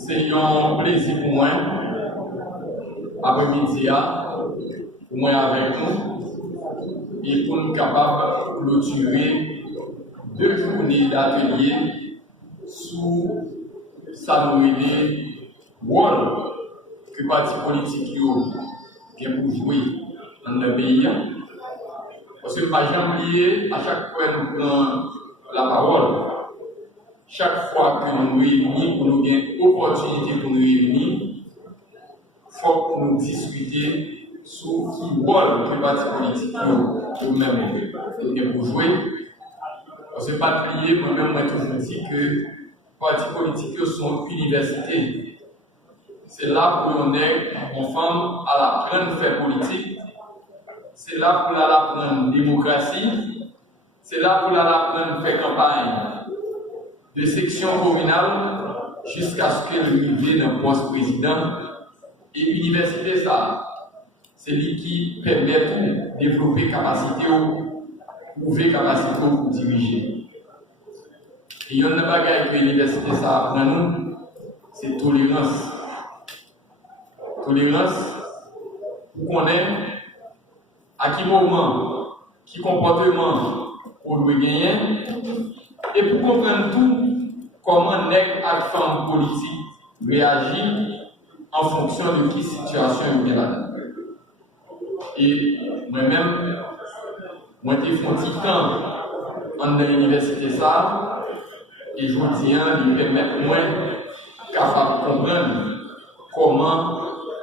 C'est un plaisir pour moi, après-midi, pour moi avec nous, et pour nous capables de clôturer 2 journées d'atelier sous sa nouvelle rôle que le parti politique a pour jouer dans le pays. Parce que pas jamais oublier, à chaque fois que nous prenons la parole, chaque fois que nous nous réunissons, pour nous gagner l'opportunité pour nous réunir, il faut que nous discuter sur qui rôle que le parti politique nous-mêmes pour jouer. Parce que pas oublier, moi-même, moi toujours dit que les partis politiques sont universités. C'est là pour on est en femme à la pleine fait politique. C'est là pour la démocratie. C'est là pour la faire campagne de section communale jusqu'à ce que le niveau d'un poste président. Et l'université, ça, c'est lui qui permet de développer capacité ou ouvrir capacité pour diriger. Et il y a une bagaille que l'université, ça apprend nous, c'est tolérance. Tolérance, pour qu'on ait à qui moment, qui comportement on doit gagner, et pour comprendre tout, comment nègre et femme politique réagit en fonction de qui situation il y a là. Et moi-même, moi j'ai fait un petit temps dans l'université ça, et je vous dis, il permet moi capable de comprendre comment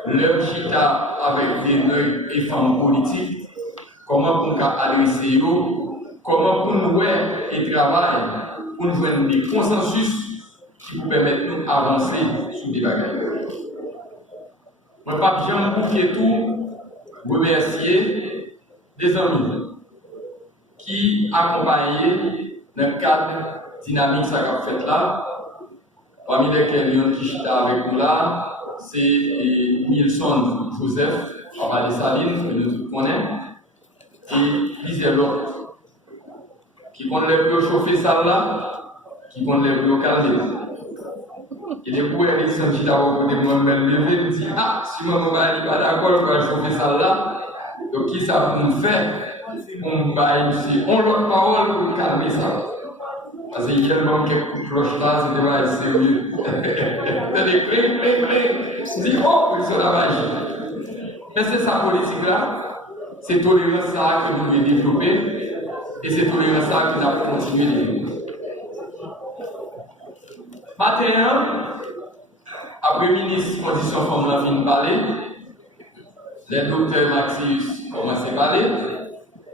leur chita avec des nègres et femmes politiques, comment pour adresser eux, comment pour nous et travailler, pour nous joindre des consensus qui nous permettent de avancer sur des bagages. Moi, pas bien boucler tout, remercier des amis qui accompagnent dans le cadre dynamique ça qu'a fait là, parmi lesquels il y a qui chita avec nous là, c'est Nilson Joseph, Papa des Salines, que nous tous connaissons, et plusieurs autres qui vont les plus chauffer ça là, qui vont les plus caler. Et les coups, ils sont dit d'abord pour moi-même lever, ils disent ah, si moi je ne pas d'accord, je vais chauffer ça là. Donc, qui ça pour me faire? On va ici, on l'autre parole pour calmer ça. Parce qu'il y a tellement quelques coups de cloche là, c'était pas sérieux. C'est des clés. Je dis oh, c'est la magie. Mais c'est sa politique là, c'est tolérance ça que nous devons développer. Et c'est tolérance ça que nous avons continué de développer. Matin, après le ministre Condition Femme la fin de parler, les docteurs Maxius commencent à parler,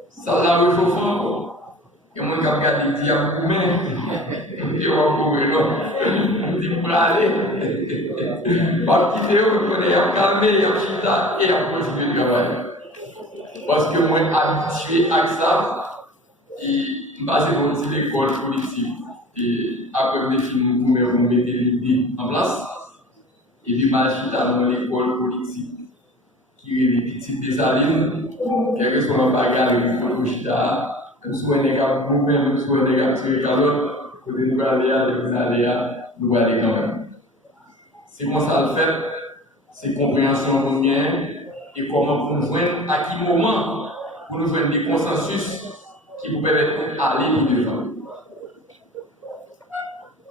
ça l'a réchauffé encore. Et moi, je regarde les diables pour moi, et on va courir là. Je dis pour aller. Pas quitter, on connaît, on calmer, on chita et on continue de travailler. Parce que moi, habitué à ça, et je suis dans l'école politique. Et après, je mettez l'idée en place. Et puis, je dans l'école politique qui est les petites désalines, quel que soit le bagage, l'école politique. Même si on est capable de même si on est capable de tirer calotte, nous allons aller quand même. C'est comment ça le fait, c'est compréhension de bien et comment pour nous joindre, à qui moment pour nous joindre des consensus qui vous permettent d'aller devant.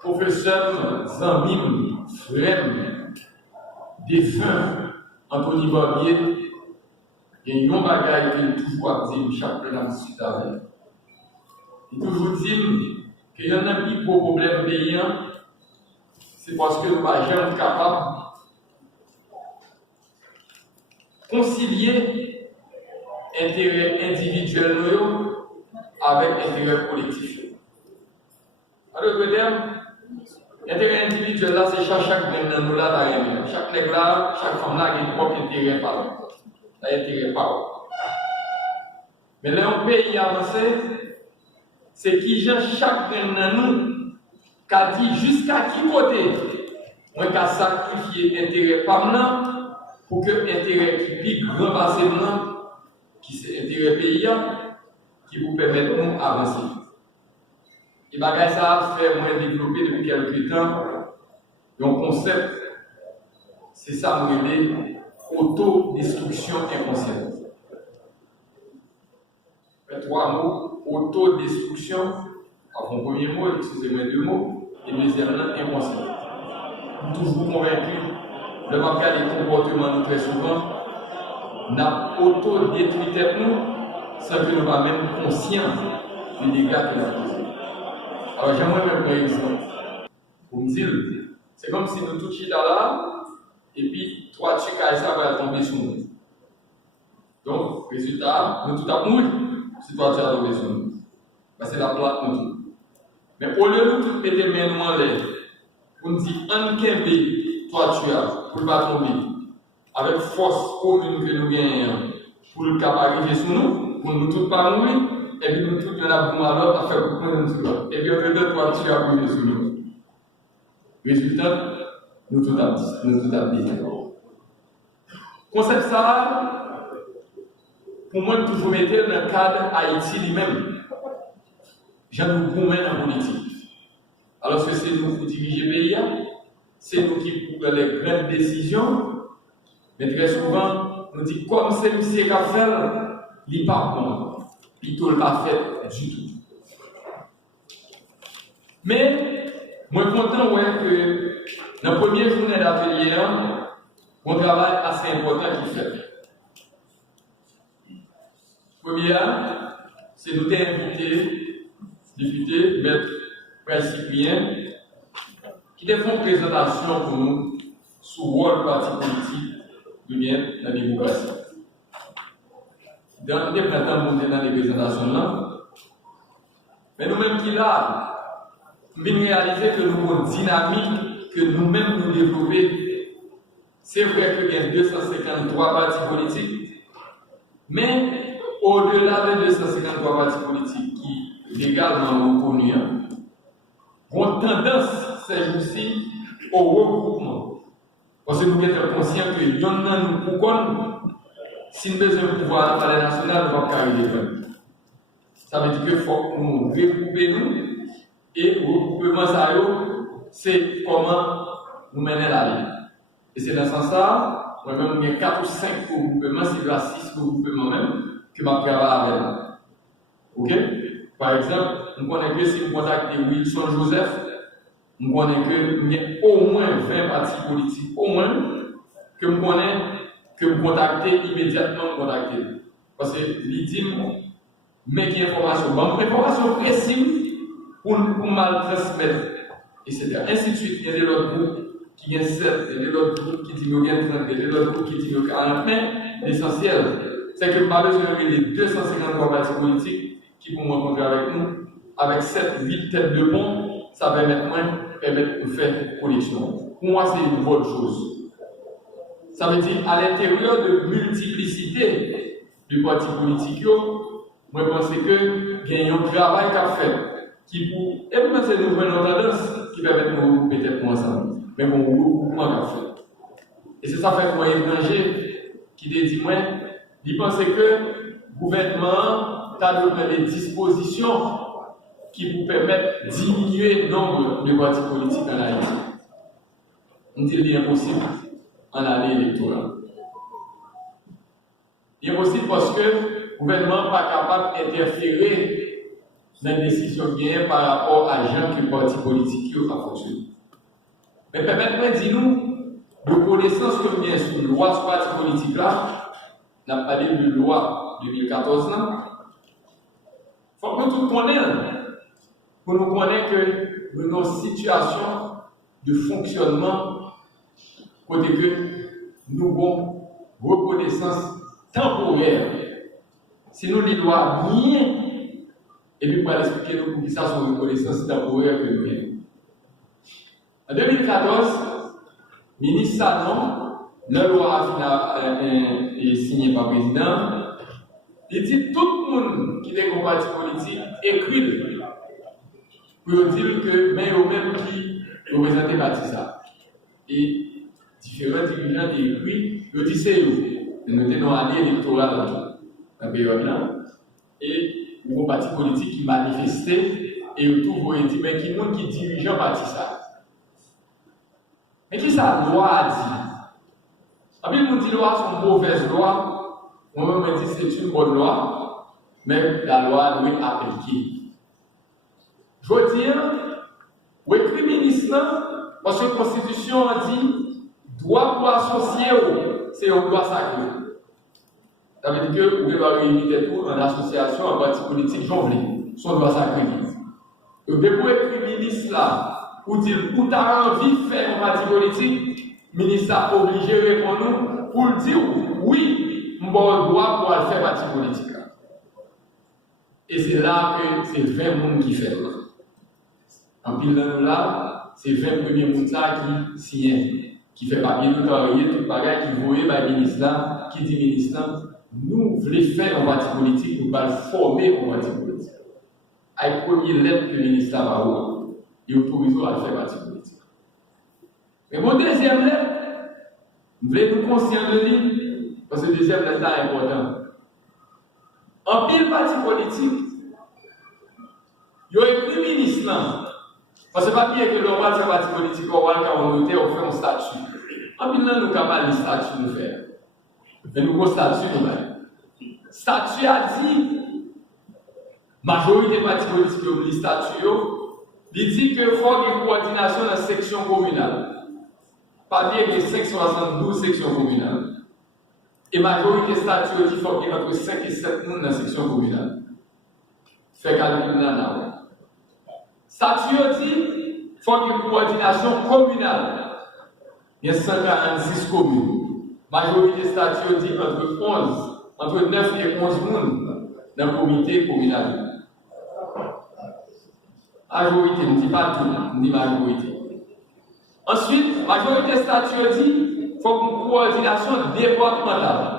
Professeur Zambim, frère, défunt Anthony Barbier, il y a un bagage qui est toujours dit chaque fois dans le sud avec. Il toujours dit qu'il y a un plus gros problème paysan, c'est parce que nous ne sommes pas jamais capables de concilier intérêt individuel avec intérêt collectif. Alors, je veux dire, l'intérêt individuel là, c'est chaque nègre là, chaque nègre là, chaque femme là, qui a un propre intérêt par l'intérêt par. Mais là, un pays avancé, c'est qui chaque nous qu'a dit jusqu'à qui côté on a sacrifié intérêt par nous pour que l'intérêt qui plus grand passé nous, qui c'est intérêt paysan, qui vous permet de nous avancer. Et bagay ça fait moins développer depuis quelques temps un concept, c'est ça, on dit autodestruction inconsciente. Trois mots, autodestruction, avant premier mot, excusez-moi deux mots, et deuxièmement, inconscient. Nous toujours convaincus, de regarder les comportements nous très souvent, n'a auto-détruit tête nous, sans que nous soyons même conscients des dégâts que nous avons causés. Alors j'aimerais même un exemple. Pour me dire, c'est comme si nous tous chita là, et puis toi tu cailles ça va tomber sur nous. Donc, résultat, nous tout avons mouru si toi tu as tombé sur nous. Parce que c'est la plate nous tout. Mais au lieu de tout mettre les mains en l'air, on dit un kembe, toi tu as, pour ne pas tomber, avec force commune que nous gagnons, pour le cap arriver sur nous, pour nous tous pas mourir, et puis nous tous y en a pour malheur à faire pour nous sur nous. Et puis peut-être toi tu as brûlé sur nous. Résultat, nous tout avons dit. Concept ça, pour moi, toujours mettre dans le cadre Haïti lui-même. J'en nous promène en politique. Alors que c'est nous qui dirigeons le pays, c'est nous qui prenons les grandes décisions, mais très souvent, nous disons comme c'est nous qui avons fait, il n'est pas bon, il ne l'a pas fait du tout. Mais, moi, je suis content que dans la première journée d'atelier, mon travail assez important qui fait. Première, c'est nous inviter, député, maître Cyprien, qui a fait une présentation pour nous sur le rôle parti politique de bien la démocratie. Dans le printemps, nous dans les présentations là, mais nous-mêmes qui là, nous réaliser que nous avons une dynamique que nous-mêmes nous développons. C'est vrai qu'il y a 253 partis politiques, mais au-delà des 253 partis politiques qui légalement reconnus, ont tendance, ces jours-ci, au regroupement. Parce que nous sommes conscients que nous avons pourquoi si nous avons un pouvoir à la palais national, nous ne pouvons pas arriver. Ça veut dire qu'il faut que nous regroupions et le regroupement, c'est comment nous mener la vie. Et c'est dans ce sens-là, moi-même, il y a 4 ou 5 regroupements, c'est de 6 regroupements même, que je travaille avec. Ok? Par exemple, nous connaissons que si nous contactons Wilson Joseph, nous connaissons qu'il y a au moins 20 partis politiques, au moins, que nous connaissons, que nous contactons immédiatement. Parce que l'idée, mais qui information, bonne information précise pour mal transmettre, etc. Ainsi de suite, il y a des autres groupes qui ont 7, il y a d'autres groupes qui disent qu'il y a 30, il y a d'autres groupes qui disent qu'il y a 40, mais l'essentiel, c'est que par besoin de les 253 partis politiques qui vont rencontrer avec nous, avec 7-8 têtes de pont, ça va permettre de faire connexion. Pour moi, c'est une bonne chose. Ça veut dire, à l'intérieur de multiplicité du parti politique, moi, je pense que il y a un travail qu'a fait, qui pour, et puis c'est une nouvelle tendance qui permet de nous peut-être ensemble. Mais mon groupement qu'a fait. Et c'est ça fait que moi, étranger, qui dit, moi, il pensait que le gouvernement a donné des dispositions qui vous permettent de diminuer le nombre de partis politiques en Haïti. On dit qu'il est impossible en année électorale. Il est impossible parce que le gouvernement n'est pas capable d'interférer dans les décisions bien par rapport à gens que le parti politique a fonctionné. Mais permettez-moi de dire nous, de connaissance que nous avons sur la loi sur le parti politique là, on a parlé de loi 2014 là, il faut que nous connaissions, pour nous connaître que nous avons une situation de fonctionnement, côté que nous avons reconnaissance temporaire. Si nous les lois bien, et puis pour expliquer nous pour qui ça sont reconnaissance temporaire que nous avons. En 2014, le ministre Salon, la loi est signée par le président, il dit tout le monde qui est un parti politique écrit pour dire que mais au même qui représente Batissa. Et différents dirigeants écrits, ils disent c'est eux. Nous sommes en année électorale dans la période là. Et il y a un parti politique qui manifestait et tout vous dit mais qui monde qui dirigeant Batissa. Mais qui ça loi a dit? En plus, nous dit loi sont mauvaises lois. Moi-même, je dis c'est une bonne loi, mais la loi doit être appliquée. Je veux dire, le écrit ministre, parce que la Constitution a dit, droit pour associer, c'est un droit sacré. Ça veut dire que vous devez réunir tout en association, en parti politique, j'en veux, son droit sacré. Donc, depuis le ministre là, pour dire, pour t'as envie de faire un parti politique, le ministre a obligé de répondre pour dire, oui, je droit pour faire parti politique. Et c'est là que c'est 20 personnes qui font. En pile là, c'est 20 premiers personnes qui signent, qui fait papier notarié, tout bagage, qui voyait par le ministre là, qui dit ministre là, nous voulons faire un parti politique, nous allons former un parti politique. Avec la première lettre que le ministre a parlé, il autorise à faire parti politique. Mais mon deuxième lettre, vous voulez nous conscients de lui, parce que le deuxième lettre est important. En pile parti politique, il y a écrit ministre là. Parce que pas bien que l'on va faire parti politique, on va faire un statut. En pile là, nous avons pas de statut nous faire. Mais nous avons un statut nous. Statut a dit, majorité des partis politiques ont le statut, il dit que faut une coordination dans la section communale. Pas bien que 572 sections communales. Et majorité statut dit qu'il faut qu'il y ait entre 5 et 7 personnes dans la section communale. Fait calcul là. Statut dit qu'il faut qu'il y ait une coordination communale. Il y a 146 communes. Majorité statut dit entre 9 et 11 personnes dans le comité communal. Majorité, ne dit pas tout, ni majorité. Ensuite, majorité statut dit qu'il faut une coordination départementale.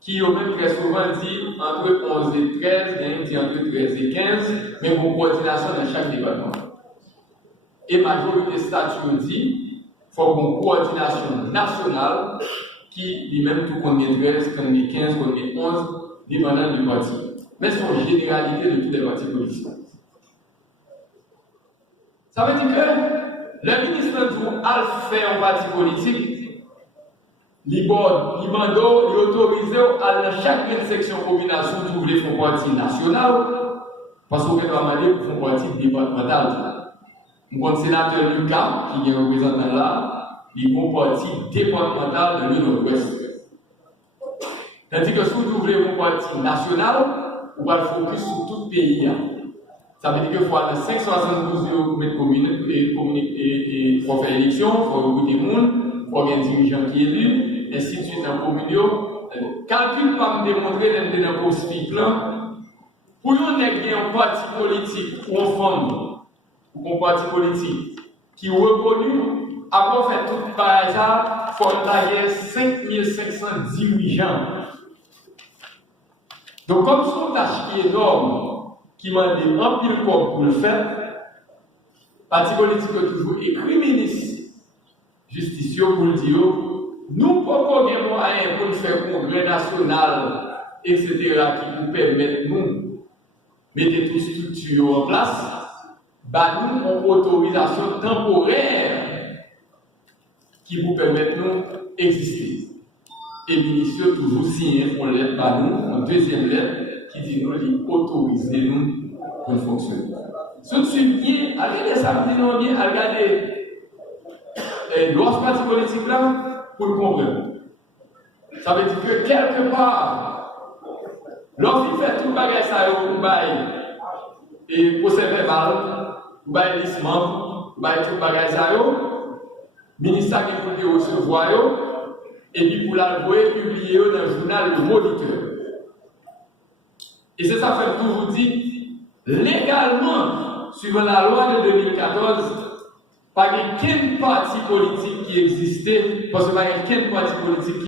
Qui au même très souvent dit entre 11 et 13, il dit entre 13 et 15, mais pour coordination dans chaque département. Et majorité statut dit qu'il faut une coordination nationale qui lui-même tout qu'on est 13, qu'on est 15, qu'on est 11, dépendant du parti. Mais c'est une généralité de tous les partis politiques. Ça veut dire que le ministre du a fait un parti politique. Il autorise à chaque section communale, surtout vous voulez faire parti national, parce qu'on va demander pour faire parti départemental. Mon sénateur Lucas, qui est représentant là, il est parti départemental de l'Ouest. Tandis que si vous voulez faire parti national, vous allez focus sur tout le pays. Ça veut dire qu'il faut aller 572 communes et pour faire l'élection, il faut recruter des gens, il faut avoir un dirigeant qui est élu. Ainsi de suite dans la commune, calcul pas me démontrer dans le post-fic là. Pour nous, un parti politique ou un fond, ou un parti politique qui est reconnu, après faire tout le barrage, il faut avoir 5510 dirigeants. Donc, comme son tâche qui est énorme, qui m'a dit un pile corps pour le faire, le parti politique a toujours écrit ministre, justicieux pour le dire. Nous ne pouvons pas moyen pour faire congrès national, etc., qui nous permettent de nous mettre toutes les structures en place. Nous avons une autorisation temporaire qui vous permet de nous exister. Et le ministre toujours signé une lettre par nous, une deuxième lettre, qui dit nous autoriser nous pour fonctionner. Si vous suivez bien, regardez ça, bien, regardez l'autre parti politique là. Pour le comprendre. Ça veut dire que quelque part, lorsqu'il fait tout le bagage ça pour bail et procès verbal, pour bail lissement, pour bail tout le bagage ça, le ministère qui peut recevoir et puis pour la publier dans le journal Le Moniteur. Et c'est ça fait toujours dit, légalement, suivant la loi de 2014, pas qu'un parti politique qui existait, parce que pas qu'un parti politique qui